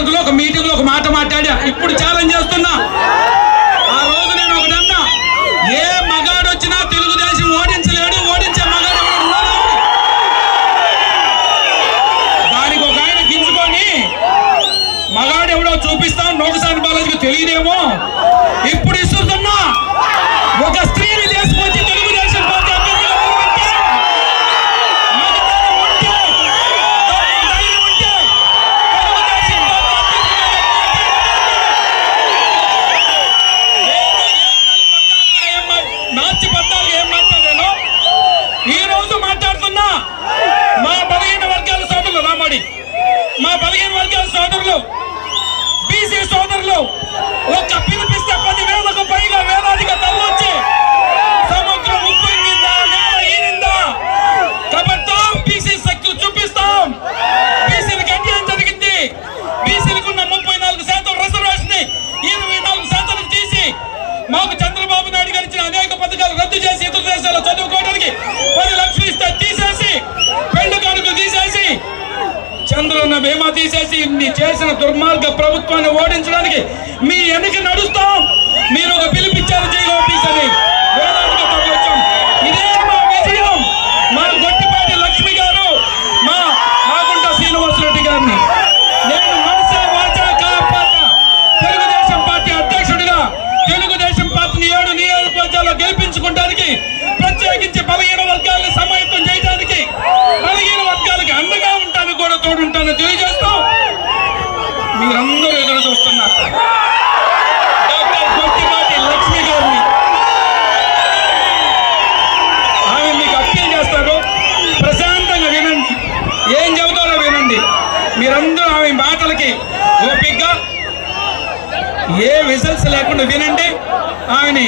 ఒక మీటింగ్లో ఒక మాట మాట్లాడా. ఇప్పుడు ఛాలెంజ్ చేస్తున్నా. ఆ రోజు నేను ఒకటన్నా ఏ మగాడు వచ్చినా తెలుగుదేశం ఓడించలేడు ఓడించే మగాడు దానికి ఒక ఆయన గించుకొని మగాడు ఎవడో చూపిస్తాం నోకసాని బాలాజీకి తెలియదేమో? సోదరులు మా బలహీన వర్గాల సోదరులు బీసీ సోదరులు ఒక్క పిలిపిస్తే పది పైగా వేలాదిగా తరలివచ్చి సముద్రం ఉప్పొంగిందా నేల ఈనిందా కబడ్డాం బీసీ శక్తులు చూపిస్తాం. బీసీలకు అన్యాయం జరిగింది. బీసీలకు ఉన్న ముప్పై నాలుగు శాతం రిజర్వేషన్ ఇరవై నాలుగు శాతం తీసి మాకు చంద్రబాబు నాయుడు గారు ఇచ్చిన అనేక పథకాలు రద్దు చేసి ఇతర దేశాల్లో చదువుకోవడానికి చంద్రున్న బీమా తీసేసి ఇన్ని చేసిన దుర్మార్గ ప్రభుత్వాన్ని ఓడించడానికి మీ వెనక నడుస్తాం. మీరు ఒక పిలిపించారు జై ఆఫీస్ అని. వేలాదిగా తరలివచ్చాం ఇదే మా విజయం. మా గొట్టిపాటి లక్ష్మి గారు మా మాగుంట శ్రీనివాసరెడ్డి గారిని. నేను మనసా వాచా కాపాట. తెలుగుదేశం పార్టీ అధ్యక్షుడిగా తెలుగుదేశం పార్టీని ఏడు నియోజకవర్గాల్లో గెలిపించుకోవడానికి ప్రత్యేకించి బలహీన తోడుంటానని తెలియజేస్తూ మీరందరూ ఎదురు చూస్తున్నారు. డాక్టర్ గొట్టిపాటి లక్ష్మి గారిని. ఆమె మీకు అప్పీల్ చేస్తారు ప్రశాంతంగా వినండి. ఏం చెబుతారో వినండి. మీరందరూ ఆమె మాటలకి ఓపిగ్గా ఏ విజల్స్ లేకుండా వినండి. ఆమెని